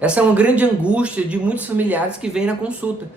Essa é uma grande angústia de muitos familiares que vêm na consulta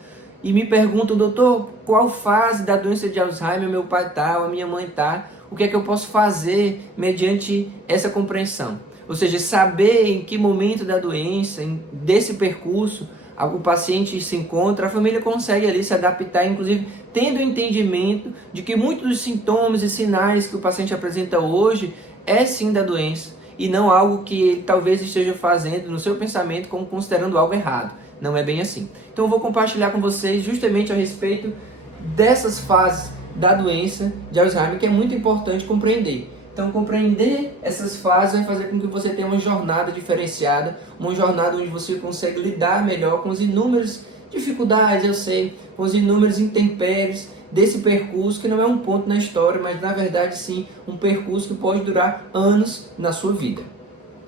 e me perguntam: doutor, qual fase da doença de Alzheimer meu pai está, ou a minha mãe está? O que é que eu posso fazer mediante essa compreensão? Ou seja, saber em que momento da doença, desse percurso, o paciente se encontra, a família consegue ali se adaptar, inclusive tendo o entendimento de que muitos dos sintomas e sinais que o paciente apresenta hoje é sim da doença e não algo que ele talvez esteja fazendo no seu pensamento como considerando algo errado. Não é bem assim. Então eu vou compartilhar com vocês justamente a respeito dessas fases da doença de Alzheimer, que é muito importante compreender. Então, compreender essas fases vai fazer com que você tenha uma jornada diferenciada, uma jornada onde você consegue lidar melhor com as inúmeras dificuldades, eu sei, com os inúmeros intempéries desse percurso, que não é um ponto na história, mas na verdade sim, um percurso que pode durar anos na sua vida.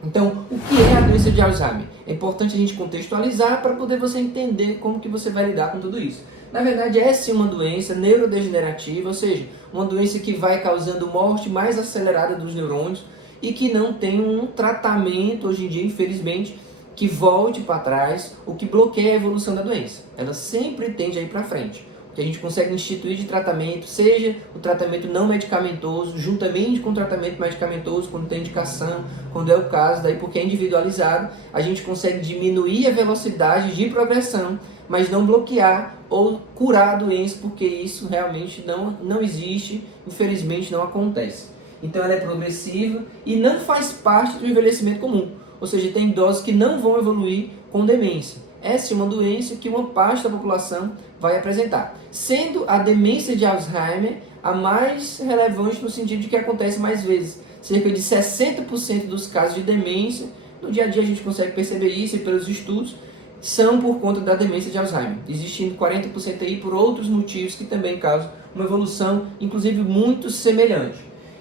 Então, o que é a doença de Alzheimer? É importante a gente contextualizar para poder você entender como que você vai lidar com tudo isso. Na verdade, é sim uma doença neurodegenerativa, ou seja, uma doença que vai causando morte mais acelerada dos neurônios e que não tem um tratamento, hoje em dia, infelizmente, que volte para trás, o que bloqueia a evolução da doença. Ela sempre tende a ir para frente. O que a gente consegue instituir de tratamento, seja o tratamento não medicamentoso, juntamente com o tratamento medicamentoso, quando tem indicação, quando é o caso, daí porque é individualizado, a gente consegue diminuir a velocidade de progressão, mas não bloquear ou curar a doença, porque isso realmente não existe, infelizmente não acontece. Então ela é progressiva e não faz parte do envelhecimento comum, ou seja, tem idosos que não vão evoluir com demência. Essa é uma doença que uma parte da população vai apresentar, sendo a demência de Alzheimer a mais relevante no sentido de que acontece mais vezes. Cerca de 60% dos casos de demência, no dia a dia a gente consegue perceber isso e pelos estudos, são por conta da demência de Alzheimer, existindo 40% aí por outros motivos que também causam uma evolução, inclusive muito semelhante.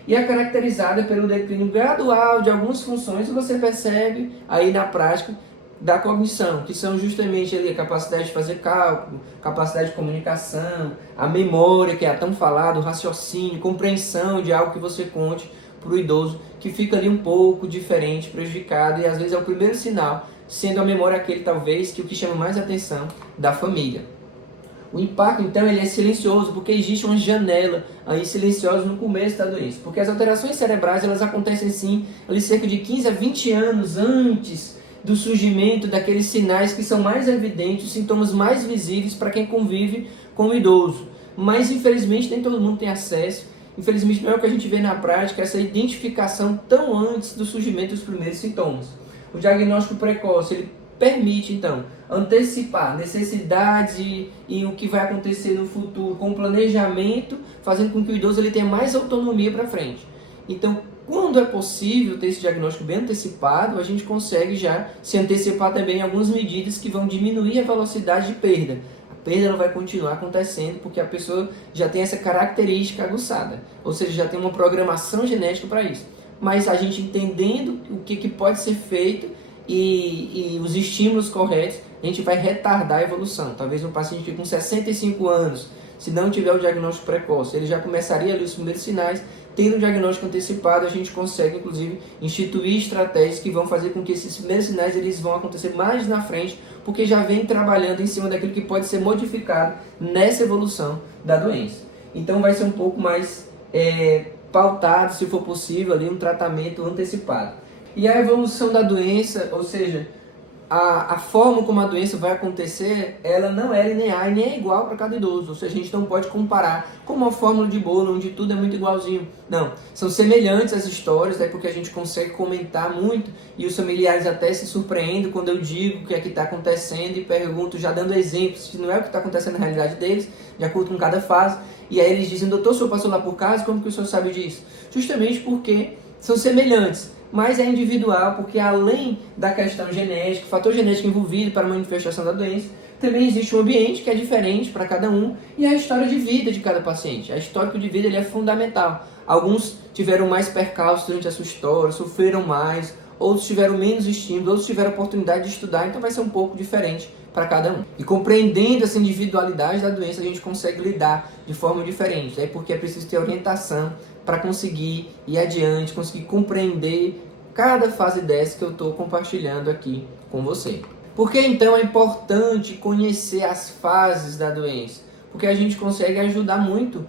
E é caracterizada pelo declínio gradual de algumas funções que você percebe aí na prática da cognição, que são justamente ali a capacidade de fazer cálculo, capacidade de comunicação, a memória, que é a tão falado, o raciocínio, compreensão de algo que você conte para o idoso, que fica ali um pouco diferente, prejudicado, e às vezes é o primeiro sinal, sendo a memória aquele talvez que o que chama mais atenção da família. O impacto, então, ele é silencioso, porque existe uma janela aí silenciosa no começo da doença. Porque as alterações cerebrais, elas acontecem sim, ali cerca de 15 a 20 anos antes do surgimento daqueles sinais que são mais evidentes, os sintomas mais visíveis para quem convive com o idoso. Mas, infelizmente, nem todo mundo tem acesso. Infelizmente, não é o que a gente vê na prática, essa identificação tão antes do surgimento dos primeiros sintomas. O diagnóstico precoce, ele permite, então, antecipar necessidades e o que vai acontecer no futuro com planejamento, fazendo com que o idoso ele tenha mais autonomia para frente. Então, quando é possível ter esse diagnóstico bem antecipado, a gente consegue já se antecipar também em algumas medidas que vão diminuir a velocidade de perda. A perda não vai continuar acontecendo porque a pessoa já tem essa característica aguçada, ou seja, já tem uma programação genética para isso. Mas a gente entendendo o que pode ser feito e os estímulos corretos, a gente vai retardar a evolução. Talvez um paciente que com 65 anos, se não tiver o diagnóstico precoce, ele já começaria ali os primeiros sinais. Tendo um diagnóstico antecipado, a gente consegue, inclusive, instituir estratégias que vão fazer com que esses primeiros sinais eles vão acontecer mais na frente, porque já vem trabalhando em cima daquilo que pode ser modificado nessa evolução da doença. Então vai ser um pouco mais pautado, se for possível, ali um tratamento antecipado. E a evolução da doença, ou seja, a forma como a doença vai acontecer, ela não é linear e nem é igual para cada idoso. Ou seja, a gente não pode comparar como uma fórmula de bolo, onde tudo é muito igualzinho. Não, são semelhantes as histórias, porque a gente consegue comentar muito e os familiares até se surpreendem quando eu digo o que é que está acontecendo e pergunto, já dando exemplos, se não é o que está acontecendo na realidade deles, de acordo com cada fase. E aí eles dizem: doutor, o senhor passou lá por casa, como que o senhor sabe disso? Justamente porque são semelhantes, mas é individual, porque além da questão genética, fator genético envolvido para a manifestação da doença, também existe um ambiente que é diferente para cada um e a história de vida de cada paciente. A história de vida ele é fundamental. Alguns tiveram mais percalços durante a sua história, sofreram mais, outros tiveram menos estímulo, outros tiveram oportunidade de estudar, então vai ser um pouco diferente para cada um. E compreendendo essa individualidade da doença, a gente consegue lidar de forma diferente. É porque é preciso ter orientação para conseguir ir adiante, conseguir compreender cada fase dessa que eu estou compartilhando aqui com você. Por que então é importante conhecer as fases da doença? Porque a gente consegue ajudar muito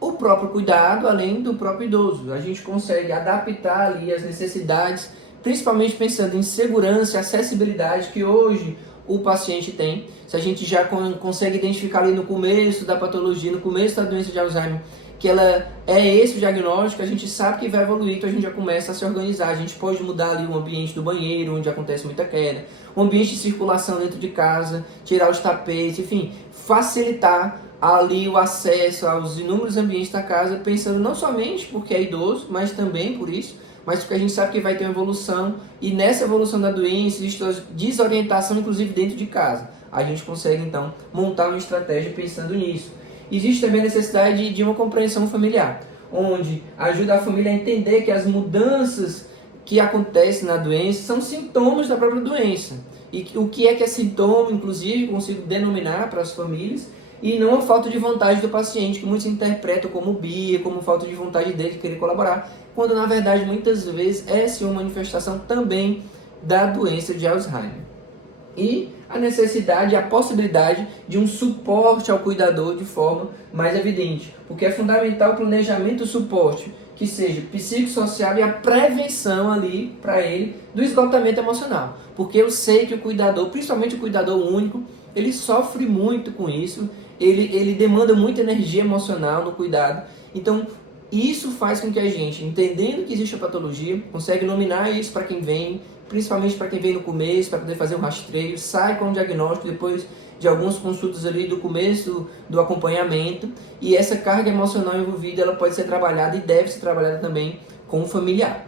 o próprio cuidado, além do próprio idoso. A gente consegue adaptar ali as necessidades, principalmente pensando em segurança e acessibilidade que hoje o paciente tem. Se a gente já consegue identificar ali no começo da patologia, no começo da doença de Alzheimer, que ela é esse o diagnóstico, a gente sabe que vai evoluir, então a gente já começa a se organizar. A gente pode mudar ali o ambiente do banheiro, onde acontece muita queda, o ambiente de circulação dentro de casa, tirar os tapetes, enfim, facilitar ali o acesso aos inúmeros ambientes da casa, pensando não somente porque é idoso, mas também por isso, mas porque a gente sabe que vai ter uma evolução, e nessa evolução da doença existe uma desorientação, inclusive dentro de casa. A gente consegue então montar uma estratégia pensando nisso. Existe também a necessidade de uma compreensão familiar, onde ajuda a família a entender que as mudanças que acontecem na doença são sintomas da própria doença. E o que é sintoma, inclusive, consigo denominar para as famílias, e não a falta de vontade do paciente, que muitos interpretam como birra, como falta de vontade dele de querer colaborar, quando na verdade muitas vezes é sim uma manifestação também da doença de Alzheimer. E a necessidade, a possibilidade de um suporte ao cuidador de forma mais evidente, porque é fundamental o planejamento e o suporte que seja psicossocial e a prevenção ali para ele do esgotamento emocional, porque eu sei que o cuidador, principalmente o cuidador único, ele sofre muito com isso, ele demanda muita energia emocional no cuidado. Então isso faz com que a gente, entendendo que existe a patologia, consegue nominar isso para quem vem, principalmente para quem vem no começo, para poder fazer um rastreio, sai com o diagnóstico depois de algumas consultas ali do começo do acompanhamento, e essa carga emocional envolvida ela pode ser trabalhada e deve ser trabalhada também com o familiar.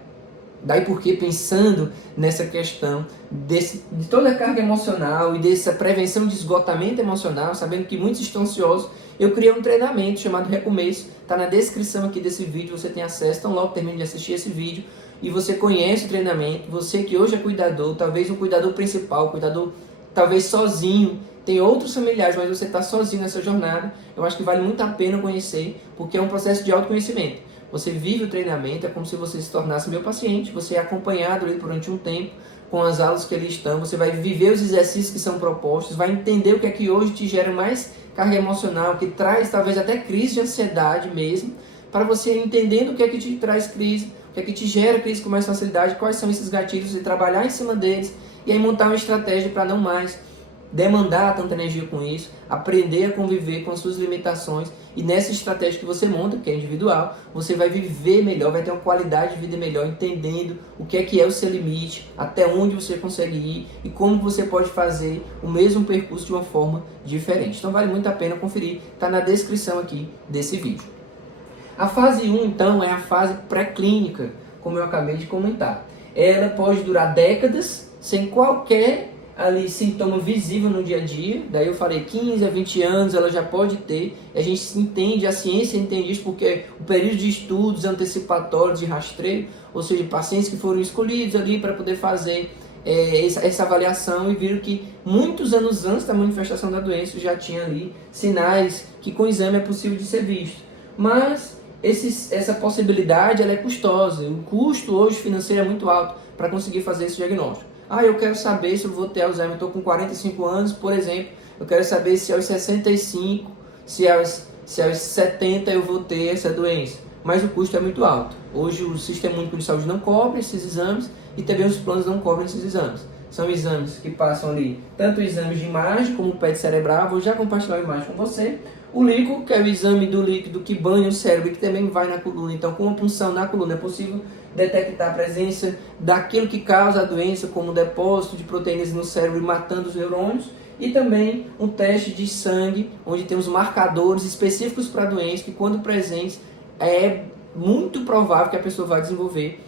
Daí porque, pensando nessa questão de toda a carga emocional e dessa prevenção de esgotamento emocional, sabendo que muitos estão ansiosos, eu criei um treinamento chamado Recomeço, está na descrição aqui desse vídeo, você tem acesso, então logo termine de assistir esse vídeo, e você conhece o treinamento, você que hoje é cuidador, talvez o cuidador principal, o cuidador talvez sozinho, tem outros familiares, mas você está sozinho nessa jornada, eu acho que vale muito a pena conhecer, porque é um processo de autoconhecimento. Você vive o treinamento, é como se você se tornasse meu paciente, você é acompanhado ali durante um tempo, com as aulas que ali estão, você vai viver os exercícios que são propostos, vai entender o que é que hoje te gera mais carga emocional, que traz talvez até crise de ansiedade mesmo, para você entendendo o que é que te traz crise, o que é que te gera crise com mais facilidade, quais são esses gatilhos e trabalhar em cima deles, e aí montar uma estratégia para não mais demandar tanta energia com isso, aprender a conviver com as suas limitações, e nessa estratégia que você monta, que é individual, você vai viver melhor, vai ter uma qualidade de vida melhor, entendendo o que é o seu limite, até onde você consegue ir e como você pode fazer o mesmo percurso de uma forma diferente. Então vale muito a pena conferir, está na descrição aqui desse vídeo. A fase 1 então é a fase pré-clínica, como eu acabei de comentar. Ela pode durar décadas sem qualquer ali sintoma visível no dia a dia, daí eu falei 15 a 20 anos ela já pode ter, a gente entende, a ciência entende isso porque o período de estudos antecipatórios de rastreio, ou seja, pacientes que foram escolhidos ali para poder fazer essa avaliação e viram que muitos anos antes da manifestação da doença já tinha ali sinais que com o exame é possível de ser visto, mas essa possibilidade ela é custosa, o custo hoje financeiro é muito alto para conseguir fazer esse diagnóstico. Eu quero saber se eu vou ter Alzheimer, estou com 45 anos, por exemplo, eu quero saber se aos 65, se aos 70 eu vou ter essa doença, mas o custo é muito alto. Hoje o Sistema Único de Saúde não cobre esses exames e também os planos não cobrem esses exames. São exames que passam ali, tanto exames de imagem como o PET cerebral, vou já compartilhar a imagem com você. O líquido, que é o exame do líquido que banha o cérebro e que também vai na coluna, então com uma punção na coluna é possível detectar a presença daquilo que causa a doença, como o depósito de proteínas no cérebro e matando os neurônios, e também um teste de sangue, onde temos marcadores específicos para a doença, que quando presentes é muito provável que a pessoa vai desenvolver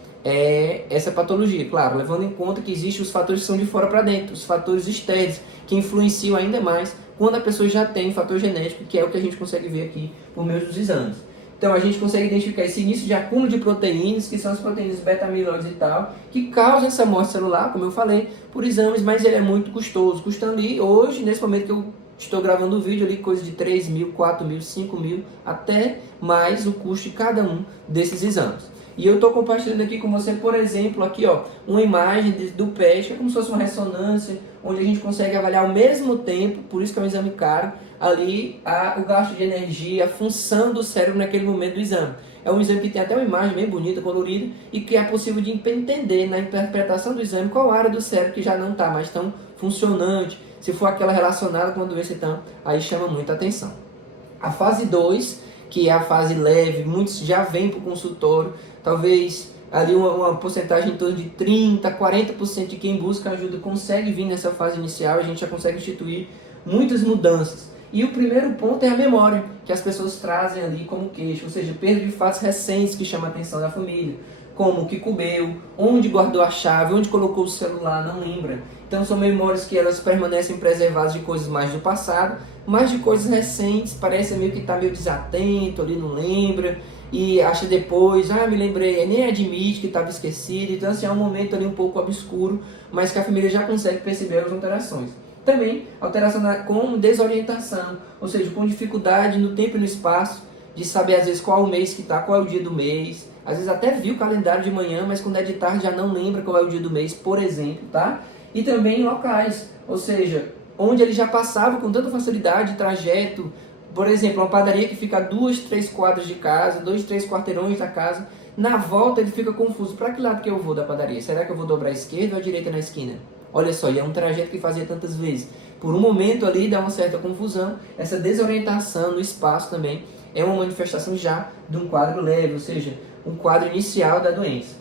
essa patologia. Claro, levando em conta que existem os fatores que são de fora para dentro, os fatores externos, que influenciam ainda mais quando a pessoa já tem um fator genético, que é o que a gente consegue ver aqui por meio dos exames. Então a gente consegue identificar esse início de acúmulo de proteínas, que são as proteínas beta-amiloides e tal, que causam essa morte celular, como eu falei, por exames, mas ele é muito custoso. Custando ali, hoje, nesse momento que eu estou gravando o vídeo, ali, coisa de 3 mil, 4 mil, 5 mil, até mais o custo de cada um desses exames. E eu estou compartilhando aqui com você, por exemplo, aqui ó, uma imagem do PET, que é como se fosse uma ressonância, onde a gente consegue avaliar ao mesmo tempo, por isso que é um exame caro, ali o gasto de energia, a função do cérebro naquele momento do exame. É um exame que tem até uma imagem bem bonita, colorida, e que é possível de entender na interpretação do exame qual área do cérebro que já não está mais tão funcionante, se for aquela relacionada com a doença, então aí chama muita atenção. A fase 2, que é a fase leve, muitos já vêm para o consultório, talvez ali uma porcentagem em torno de 30%, 40% de quem busca ajuda consegue vir nessa fase inicial, a gente já consegue instituir muitas mudanças. E o primeiro ponto é a memória, que as pessoas trazem ali como queixo, ou seja, perda de fatos recentes que chama a atenção da família, como o que comeu, onde guardou a chave, onde colocou o celular, não lembra. Então são memórias que elas permanecem preservadas de coisas mais do passado, mas de coisas recentes, parece meio que está meio desatento, ali não lembra, e acha depois, me lembrei, nem admite que estava esquecido. Então assim, é um momento ali um pouco obscuro, mas que a família já consegue perceber as alterações. Também alteração com desorientação, ou seja, com dificuldade no tempo e no espaço, de saber às vezes qual o mês que está, qual é o dia do mês, às vezes até viu o calendário de manhã, mas quando é de tarde já não lembra qual é o dia do mês, por exemplo, tá? E também locais, ou seja, onde ele já passava com tanta facilidade, trajeto, por exemplo, uma padaria que fica a 2, 3 quadras de casa, 2, 3 quarteirões da casa, na volta ele fica confuso, para que lado que eu vou da padaria? Será que eu vou dobrar à esquerda ou à direita na esquina? Olha só, e é um trajeto que fazia tantas vezes. Por um momento ali dá uma certa confusão, essa desorientação no espaço também é uma manifestação já de um quadro leve, ou seja, um quadro inicial da doença.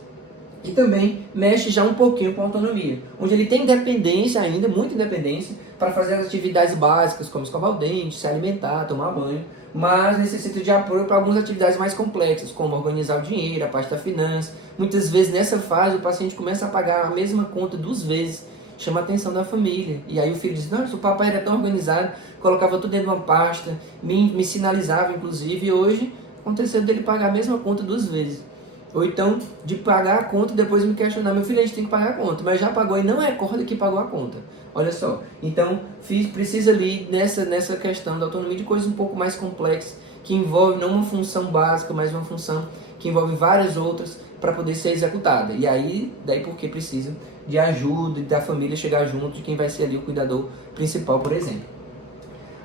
E também mexe já um pouquinho com a autonomia, onde ele tem independência ainda, muita independência, para fazer as atividades básicas, como escovar o dente, se alimentar, tomar banho, mas necessita de apoio para algumas atividades mais complexas, como organizar o dinheiro, a parte da finança. Muitas vezes nessa fase o paciente começa a pagar a mesma conta 2 vezes, chama a atenção da família. E aí o filho diz, não, se o papai era tão organizado, colocava tudo dentro de uma pasta, me sinalizava inclusive, e hoje aconteceu dele pagar a mesma conta 2 vezes. Ou então, de pagar a conta e depois me questionar, meu filho, a gente tem que pagar a conta, mas já pagou e não recorda que pagou a conta. Olha só, então precisa ali nessa questão da autonomia de coisas um pouco mais complexas, que envolve não uma função básica, mas uma função que envolve várias outras para poder ser executada. E aí, daí porque precisa de ajuda, da família chegar junto, de quem vai ser ali o cuidador principal, por exemplo.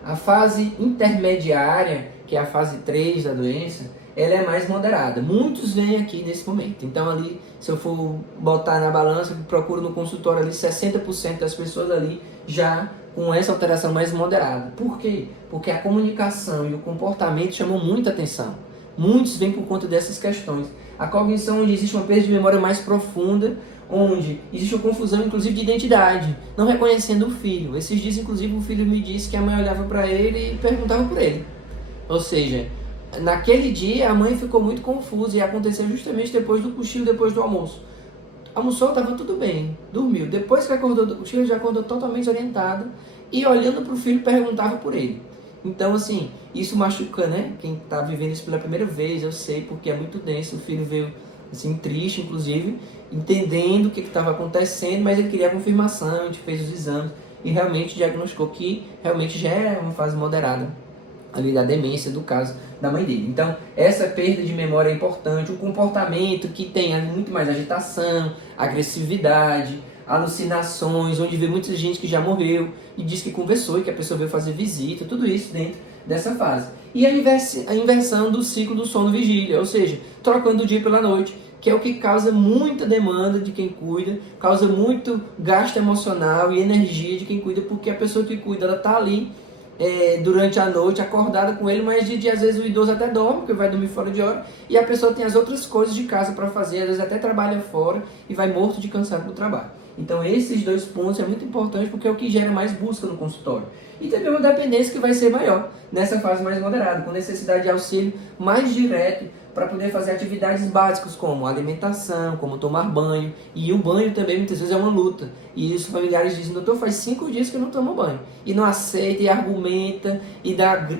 A fase intermediária, que é a fase 3 da doença, ela é mais moderada. Muitos vêm aqui nesse momento. Então ali, se eu for botar na balança, procuro no consultório ali 60% das pessoas ali já com essa alteração mais moderada. Por quê? Porque a comunicação e o comportamento chamam muita atenção. Muitos vêm por conta dessas questões. A cognição, onde existe uma perda de memória mais profunda, onde existe uma confusão, inclusive, de identidade, não reconhecendo o filho. Esses dias, inclusive, o filho me disse que a mãe olhava para ele e perguntava por ele. Ou seja, naquele dia a mãe ficou muito confusa e aconteceu justamente depois do cochilo, depois do almoço. Almoçou, estava tudo bem, dormiu. Depois que acordou do cochilo, já acordou totalmente orientado e olhando para o filho perguntava por ele. Então, assim, isso machuca, né? Quem está vivendo isso pela primeira vez, eu sei, porque é muito denso. O filho veio, assim, triste, inclusive, entendendo o que estava acontecendo, mas ele queria a confirmação, a gente fez os exames e realmente diagnosticou que realmente já é uma fase moderada ali da demência, do caso da mãe dele. Então, essa perda de memória é importante, o comportamento que tem muito mais agitação, agressividade, alucinações, onde vê muita gente que já morreu e diz que conversou e que a pessoa veio fazer visita, tudo isso dentro dessa fase. E a inversão do ciclo do sono-vigília, ou seja, trocando o dia pela noite, que é o que causa muita demanda de quem cuida, causa muito gasto emocional e energia de quem cuida, porque a pessoa que cuida, ela está ali durante a noite, acordada com ele, mas de dia às vezes o idoso até dorme, porque vai dormir fora de hora, e a pessoa tem as outras coisas de casa para fazer, às vezes até trabalha fora e vai morto de cansado do trabalho. Então esses 2 pontos é muito importante porque é o que gera mais busca no consultório. E também uma dependência que vai ser maior nessa fase mais moderada, com necessidade de auxílio mais direto para poder fazer atividades básicas como alimentação, como tomar banho. E o banho também muitas vezes é uma luta. E os familiares dizem, doutor, faz 5 dias que eu não tomo banho. E não aceita, e argumenta, e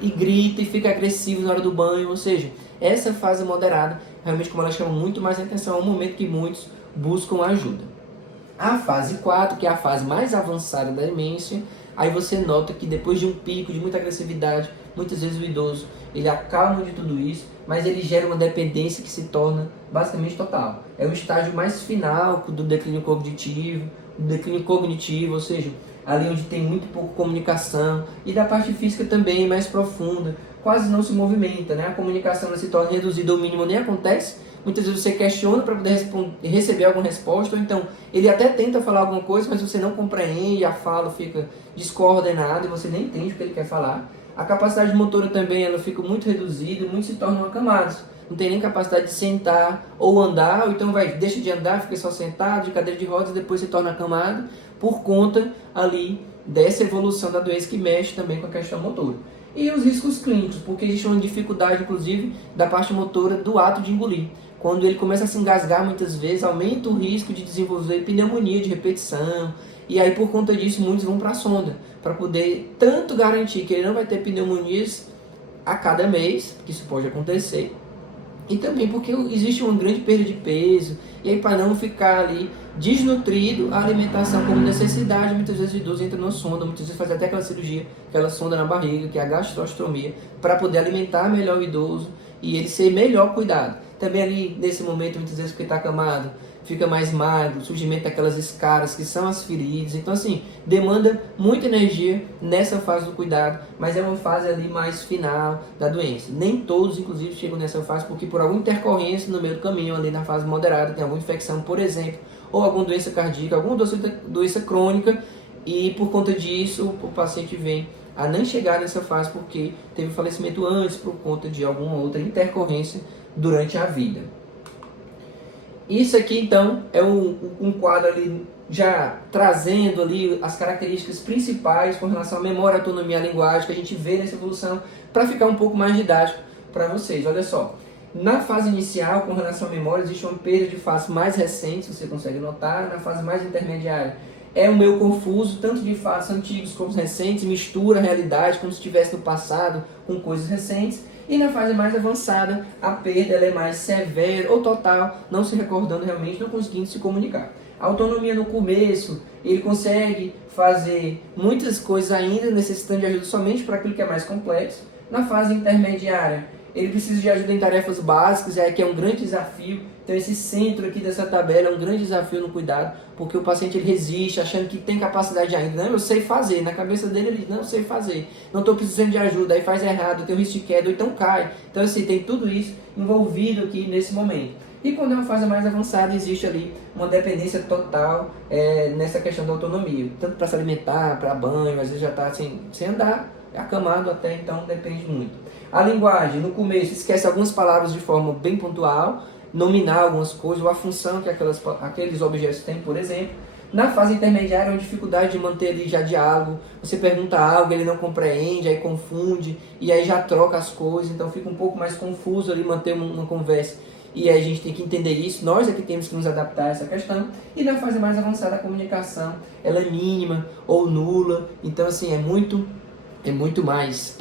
grita, e fica agressivo na hora do banho. Ou seja, essa fase moderada, realmente como ela chama muito mais atenção, é um momento que muitos buscam ajuda. A fase 4, que é a fase mais avançada da demência, aí você nota que depois de um pico de muita agressividade, muitas vezes o idoso, ele acalma de tudo isso, mas ele gera uma dependência que se torna basicamente total. É o estágio mais final do declínio cognitivo, ou seja, ali onde tem muito pouco comunicação, e da parte física também, mais profunda, quase não se movimenta, né? A comunicação ela se torna reduzida ao mínimo, nem acontece. Muitas vezes você questiona para poder receber alguma resposta, ou então ele até tenta falar alguma coisa, mas você não compreende, a fala fica descoordenada e você nem entende o que ele quer falar. A capacidade motora também ela fica muito reduzida, muitos se tornam acamados. Não tem nem capacidade de sentar ou andar, ou então deixa de andar, fica só sentado, de cadeira de rodas, depois se torna acamado, por conta ali dessa evolução da doença que mexe também com a questão motora. E os riscos clínicos, porque existe uma dificuldade, inclusive, da parte motora do ato de engolir. Quando ele começa a se engasgar muitas vezes, aumenta o risco de desenvolver pneumonia de repetição. E aí, por conta disso, muitos vão para a sonda, para poder tanto garantir que ele não vai ter pneumonias a cada mês, que isso pode acontecer, e também porque existe uma grande perda de peso, e aí para não ficar ali desnutrido, a alimentação como necessidade, muitas vezes o idoso entra numa sonda, muitas vezes faz até aquela cirurgia, aquela sonda na barriga, que é a gastrostomia, para poder alimentar melhor o idoso e ele ser melhor cuidado. Também ali, nesse momento, muitas vezes porque está acamado, fica mais magro, surgimento daquelas escaras que são as feridas. Então, assim, demanda muita energia nessa fase do cuidado, mas é uma fase ali mais final da doença. Nem todos, inclusive, chegam nessa fase porque por alguma intercorrência no meio do caminho, ali na fase moderada, tem alguma infecção, por exemplo, ou alguma doença cardíaca, alguma doença crônica, e por conta disso o paciente vem a não chegar nessa fase porque teve falecimento antes por conta de alguma outra intercorrência durante a vida. Isso aqui então é um quadro ali já trazendo ali as características principais com relação à memória, autonomia e linguagem que a gente vê nessa evolução para ficar um pouco mais didático para vocês. Olha só, na fase inicial com relação à memória existe uma perda de face mais recente, você consegue notar. Na fase mais intermediária é um meio confuso, tanto de faces antigos como recentes, mistura a realidade como se estivesse no passado com coisas recentes. E na fase mais avançada, a perda ela é mais severa ou total, não se recordando realmente, não conseguindo se comunicar. A autonomia no começo, ele consegue fazer muitas coisas ainda, necessitando de ajuda somente para aquilo que é mais complexo. Na fase intermediária, ele precisa de ajuda em tarefas básicas, que é um grande desafio. Então esse centro aqui dessa tabela é um grande desafio no cuidado, porque o paciente ele resiste, achando que tem capacidade ainda. Não, eu sei fazer. Na cabeça dele ele diz, não, eu sei fazer. Não estou precisando de ajuda, aí faz errado, tem um risco de queda, ou então cai. Então assim, tem tudo isso envolvido aqui nesse momento. E quando é uma fase mais avançada, existe ali uma dependência total nessa questão da autonomia. Tanto para se alimentar, para banho, às vezes já está sem andar, acamado até, então depende muito. A linguagem, no começo, esquece algumas palavras de forma bem pontual, nominar algumas coisas, ou a função que aqueles objetos têm, por exemplo. Na fase intermediária, é uma dificuldade de manter ali já diálogo. Você pergunta algo, ele não compreende, aí confunde, e aí já troca as coisas, então fica um pouco mais confuso ali manter uma conversa. E aí a gente tem que entender isso, nós é que temos que nos adaptar a essa questão. E na fase mais avançada, a comunicação, ela é mínima ou nula, então assim, é muito mais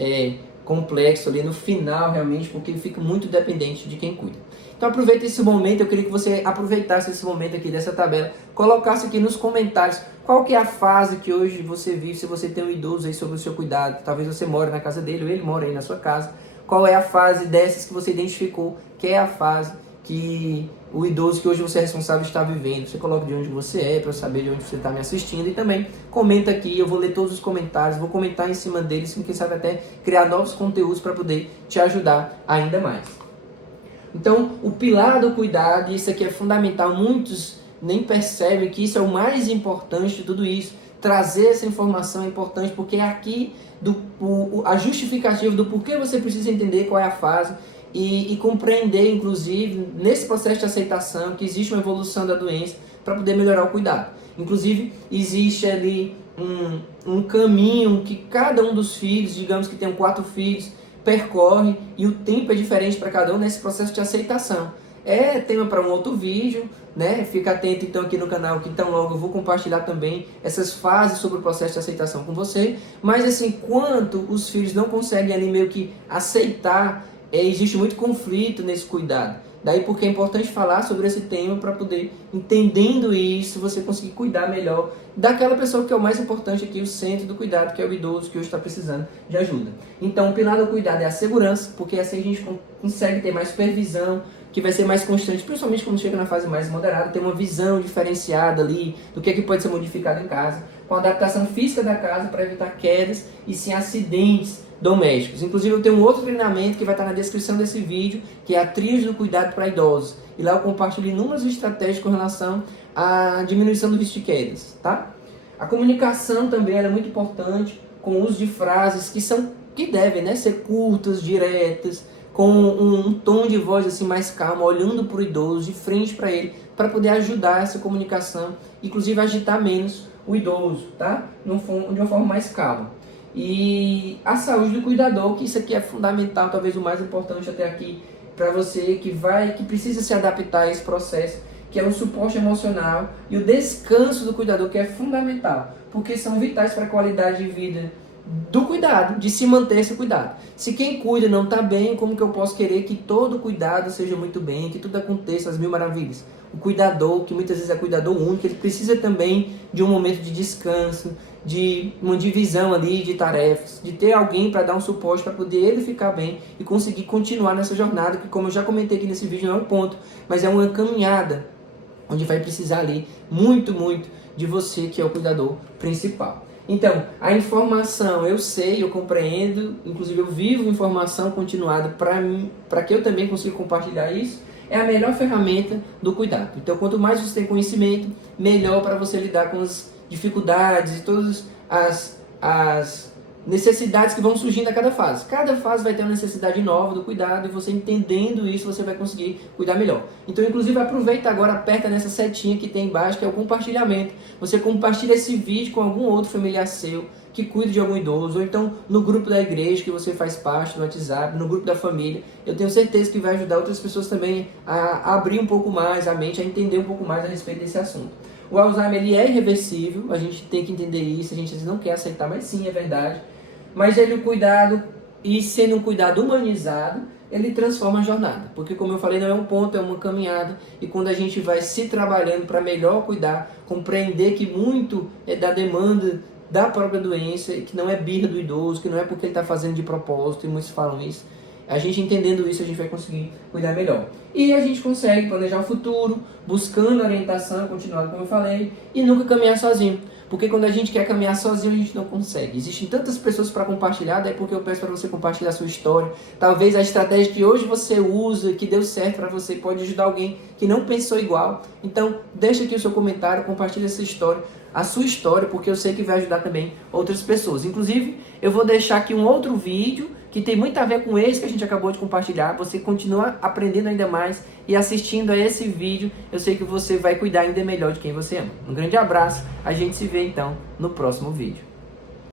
complexo ali no final realmente, porque fica muito dependente de quem cuida. Então aproveita esse momento, eu queria que você aproveitasse esse momento aqui dessa tabela, colocasse aqui nos comentários qual que é a fase que hoje você vive, se você tem um idoso aí sob o seu cuidado, talvez você mora na casa dele ou ele mora aí na sua casa, qual é a fase dessas que você identificou, que é a fase que o idoso que hoje você é responsável está vivendo. Você coloca de onde você é, para eu saber de onde você está me assistindo, e também comenta aqui, eu vou ler todos os comentários, vou comentar em cima deles, quem sabe até criar novos conteúdos para poder te ajudar ainda mais. Então, o pilar do cuidado, isso aqui é fundamental, muitos nem percebem que isso é o mais importante de tudo isso. Trazer essa informação é importante, porque é aqui a justificativa do porquê você precisa entender qual é a fase e compreender, inclusive, nesse processo de aceitação, que existe uma evolução da doença para poder melhorar o cuidado. Inclusive, existe ali um caminho que cada um dos filhos, digamos que tenham 4 filhos, percorre, e o tempo é diferente para cada um nesse processo de aceitação. É tema para um outro vídeo, né? Fica atento então aqui no canal, que então logo eu vou compartilhar também essas fases sobre o processo de aceitação com você. Mas assim, quanto os filhos não conseguem ali meio que aceitar, existe muito conflito nesse cuidado. Daí porque é importante falar sobre esse tema para poder, entendendo isso, você conseguir cuidar melhor daquela pessoa que é o mais importante aqui, o centro do cuidado, que é o idoso que hoje está precisando de ajuda. Então o pilar do cuidado é a segurança, porque assim a gente consegue ter mais supervisão, que vai ser mais constante, principalmente quando chega na fase mais moderada, ter uma visão diferenciada ali do que pode ser modificado em casa. com a adaptação física da casa para evitar quedas e sim acidentes domésticos. Inclusive eu tenho um outro treinamento que vai estar na descrição desse vídeo, que é a tríade do cuidado para idosos. E lá eu compartilho inúmeras estratégias com relação à diminuição do risco de quedas, tá? A comunicação também é muito importante, com o uso de frases que devem, né, ser curtas, diretas, com um tom de voz assim mais calmo, olhando para o idoso, de frente para ele, para poder ajudar essa comunicação, inclusive agitar menos o idoso, tá? De uma forma mais calma. E a saúde do cuidador, que isso aqui é fundamental, talvez o mais importante até aqui para você que precisa se adaptar a esse processo, que é o suporte emocional e o descanso do cuidador, que é fundamental, porque são vitais para a qualidade de vida do cuidado, de se manter esse cuidado. Se quem cuida não está bem, como que eu posso querer que todo cuidado seja muito bem, que tudo aconteça às mil maravilhas? O cuidador, que muitas vezes é cuidador único, ele precisa também de um momento de descanso, de uma divisão ali de tarefas, de ter alguém para dar um suporte para poder ele ficar bem e conseguir continuar nessa jornada, que como eu já comentei aqui nesse vídeo, não é um ponto, mas é uma caminhada, onde vai precisar ali muito de você, que é o cuidador principal. Então, a informação, eu sei, eu compreendo, inclusive eu vivo informação continuada para que eu também consiga compartilhar isso, é a melhor ferramenta do cuidado. Então, quanto mais você tem conhecimento, melhor para você lidar com as dificuldades e todas as necessidades que vão surgindo a cada fase. Cada fase vai ter uma necessidade nova do cuidado e você entendendo isso, você vai conseguir cuidar melhor. Então, inclusive, aproveita agora, aperta nessa setinha que tem embaixo, que é o compartilhamento. Você compartilha esse vídeo com algum outro familiar seu que cuida de algum idoso, ou então no grupo da igreja que você faz parte, no WhatsApp, no grupo da família. Eu tenho certeza que vai ajudar outras pessoas também a abrir um pouco mais a mente, a entender um pouco mais a respeito desse assunto. O Alzheimer, ele é irreversível, a gente tem que entender isso, a gente às vezes não quer aceitar, mas sim, é verdade. Mas ele, o cuidado, e sendo um cuidado humanizado, ele transforma a jornada. Porque, como eu falei, não é um ponto, é uma caminhada. E quando a gente vai se trabalhando para melhor cuidar, compreender que muito é da demanda da própria doença, que não é birra do idoso, que não é porque ele está fazendo de propósito, e muitos falam isso. A gente entendendo isso, a gente vai conseguir cuidar melhor. E a gente consegue planejar o futuro, buscando orientação continuada, como eu falei, e nunca caminhar sozinho. Porque quando a gente quer caminhar sozinho, a gente não consegue. Existem tantas pessoas para compartilhar, daí porque eu peço para você compartilhar a sua história. Talvez a estratégia que hoje você usa, que deu certo para você, pode ajudar alguém que não pensou igual. Então, deixa aqui o seu comentário, compartilha essa história, a sua história, porque eu sei que vai ajudar também outras pessoas. Inclusive, eu vou deixar aqui um outro vídeo que tem muito a ver com esse que a gente acabou de compartilhar. Você continua aprendendo ainda mais e assistindo a esse vídeo, eu sei que você vai cuidar ainda melhor de quem você ama. Um grande abraço, a gente se vê então no próximo vídeo.